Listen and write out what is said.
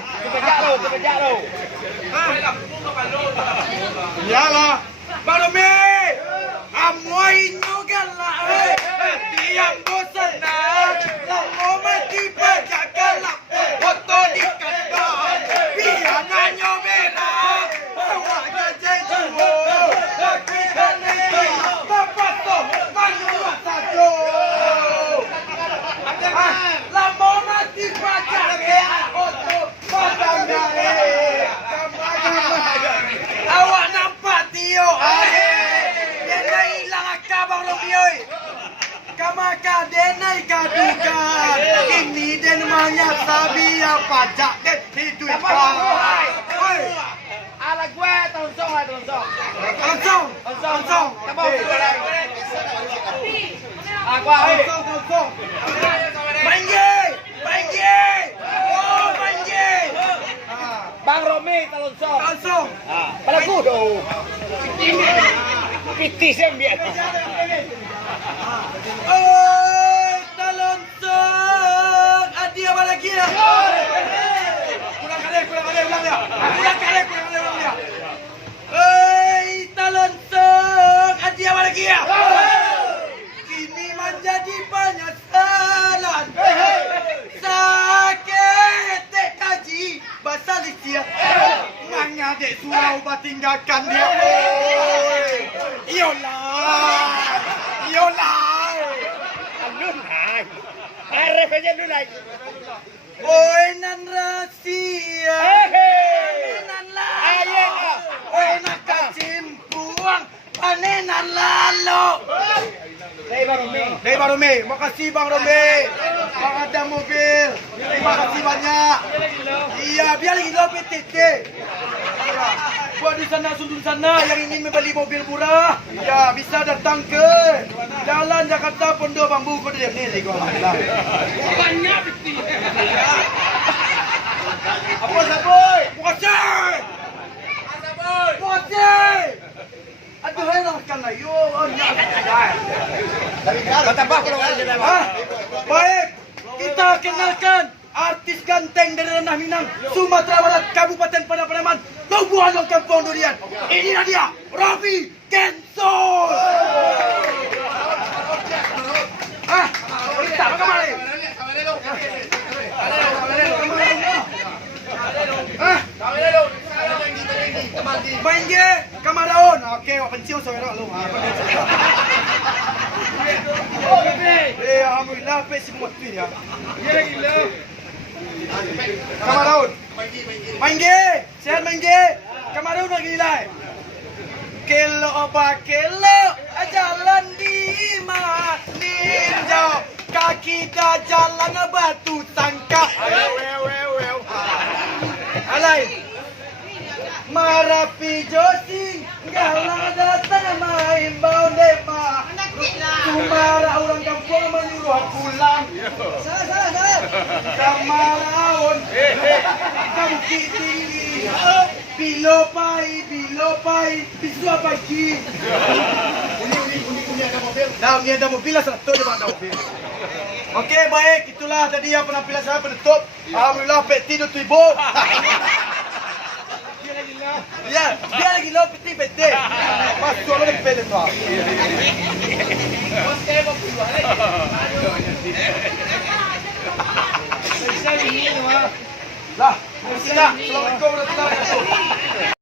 Kepejak lo. Iyalah. Bang Romi. Amoy juga lah. Tiang bosan nak. Lama mati pajak galap. Foto di kandang. Piananya merah. Awak gajah tua. Tapi kali bapak tu manusia saja. Lama mati pajak galap. Foto padang gaya. Awak nampak Tio? Dia nak hilang akal Bang Romi oi. Kamaka denai kadukan. Ini den manya sabia pajak den hidup. Oi. Ala gue tonsong lah tonsong. Langsung. Kamu aku oi. Langsung. Banjir. Oh, banjir. Bang Romi tonsong. Langsung. Pada aku tu. Pitis yang biar. Oi, talontok. Adi apa lagi ya? Kurang kali, ulang dia. Oi, talontok. Adi apa lagi ya? Kini menjadi penyesalan. Sakit dek kaji basal dia. Mangnya dek surau tinggalkan dia. Yolah. Alun hai. Arif aja dulu lagi. Oi nan rahasia. Nan lalu. Oi nak kacimpuang. Panenan lalu. Dari Bang Romi. Makasih Bang Romi. Bang ada mobil. Terima kasih banyak. Iya, biar lagi lo PTT. Buat di sana sundun sana yang ingin membeli mobil murah, ya bisa datang ke Jalan Jakarta Pondok Bambu Kota Depok ni. Banyak betul. Apa saboy? Puasai. Aduh, hendak kan lah. Yo, Tambah kalau ada. Baik, kita kenalkan artis ganteng dari Ranah Minang, Sumatera Barat, Kabupaten Padang Lobuan Kampung Durian. Inilah dia, Raffi Kenzo. Kita kemana? Main je, kamaraon. Okey, awak pencium saya lu. Alhamdulillah, pesi semua tu ya. Kamaraon. Main je, sehat main je. Kamaraon lagi nilai. Kelo oba kelo, jalan di ninja. Kaki dah jalan batu tangka. Alai. Marapi Josi, galang datang main bau depa. Sumara orang kampung menyuruh pulang. Salah. Kamaraon, kamu tinggi. Bilopai, bisua pagi. Uni ada mobil. Dah, uni ada mobil lah, satu je ada mobil. Okey, baik, itulah tadi yang penampilan saya penutup. Alhamdulillah, peti tu ibu. Ya, dia lagi lo peti. Pas tu lo peti tu. Bos kayak mau keluar lagi. Lah, Assalamualaikum warahmatullahi wabarakatuh.